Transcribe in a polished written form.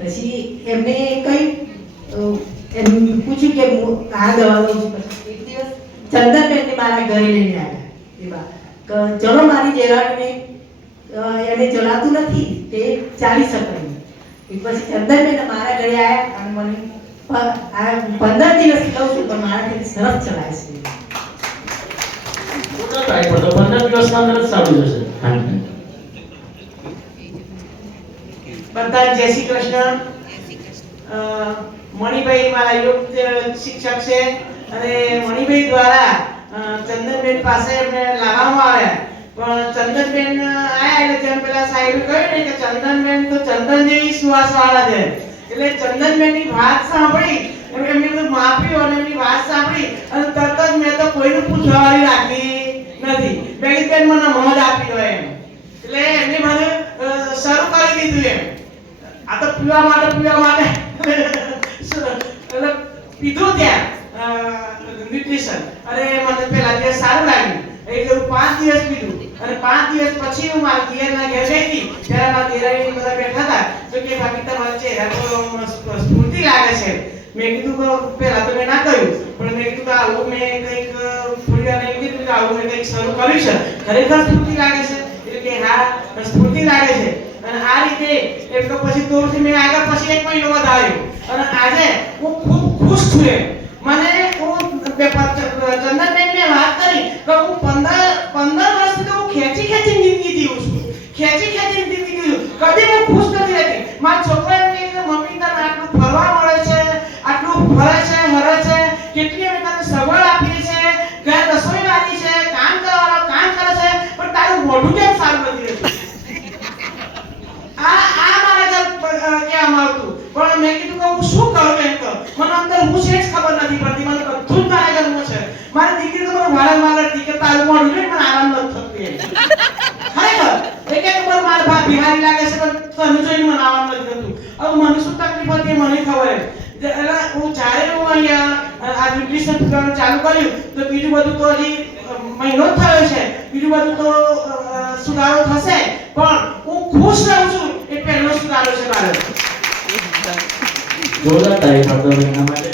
પછી એમને કઈ એમ પૂછ્યું કે હું આ દવા લઉં છું. પછી એક દિવસ ચંદનબેનને મારા ઘરે લઈને આવ્યા એવા ચલો મારી જેરાણીને એને ચલાતું નથી તે ચાલી શકે. પછી ચંદનબેન મારા ઘરે આવ્યા અને મને 15 દિવસ લઉં છું પણ મારાથી સરસ ચલાય છે. ટ્રાય કરતો 15 દિવસમાં તરત સારું જશે. બધા જય શ્રી કૃષ્ણ. મણિભાઈ મારા યોગ શિક્ષક છે અને મણિભાઈ દ્વારા ચંદનબેન પાસે એમને લાવવામાં આવ્યા. પણ ચંદનબેન આયા એટલે જેમ પેલા સાહેબે કહ્યું ને કે ચંદનબેન તો ચંદન જેવી સુવાસ વાળા છે. એટલે ચંદનબેનની વાત સાંભળી એમને બધું માપ્યું અને એમની વાત સાંભળી અને તરત જ મેં તો કોઈનું પૂછવાવાળી રાખી નથી. બેન મને મોજ આપી હોય એમ એટલે એમને મને શરૂ કરી દીધું એમ. આ તો પીવા માટે એટલે પીધું ત્યાં ન્યુટ્રિશન અને મને પેલા દિવસ સારું લાગ્યું એટલે હું 5 દિવસ પીધું અને 5 દિવસ પછી હું મારા દિયરના ઘેર ગઈ હતી ત્યારે મારા દિયરાણી બધા બેઠા હતા તો કે બાકી તમારા ચહેરા પર સ્ફૂર્તિ લાગે છે. મેં કીધું કે પેલા તો મેં ના કહ્યું પણ મેં કીધું કે આવું મેં કંઈક થોડી વાર એમ કીધું કે આવું મેં કંઈક શરૂ કર્યું છે ખરેખર સ્ફૂર્તિ લાગે છે એટલે કે હા સ્ફૂર્તિ લાગે છે. અને આ રીતે એટલે પછી દોરથી મેં આગળ પછી 1 મહિનો વધાર્યો અને આજે હું ખૂબ ખુશ છું. મને હું ચંદનબેનને વાત કરી કે હું 15 વર્ષથી તો હું ખેંચી જિંદગી જીવું છું. ખેંચી જિંદગી જીવું કદી હું ખુશ નથી રહેતી. મારા છોકરા એમ કહે કે મમ્મી તને આટલું ફરવા મળે છે આટલું ફરે છે હરે છે કેટલી અમે તને સગવડ આપી છે ઘર રસોઈ વાળી છે કામ કરવાનો કામ કરે છે પણ તારું મોઢું કેમ સારું નથી રહેતું. આ મારા કહેવામાં આવતું પણ મેં કીધું કે હું શું કરું એમ તો મને અંદર હું છે જ ખબર નથી પડતી. મને બધું જ મારા ઘરનું છે. મારી દીકરી તો મને વારંવાર લડતી કે તારું મોઢું જોઈને મને આરામ નથી થતું એમ. ખરેખર એક ઉપર મારા ભા બિહારી લાગે છે પણ તને જોઈને મને આરામ નથી થતું. હવે મને શું તકલીફ હતી મને ખબર એમ. એટલે હું જ્યારે હું અહીંયા આ ન્યુટ્રિશન પીવાનું ચાલુ કર્યું તો બીજું બધું તો હજી મહિનો જ થયો છે. બીજું બધું તો સુધારો થશે પણ હું ખુશ રહું છું એ પહેલો સુધારો છે મારો. જોરદાર તારીફ આપતો એના માટે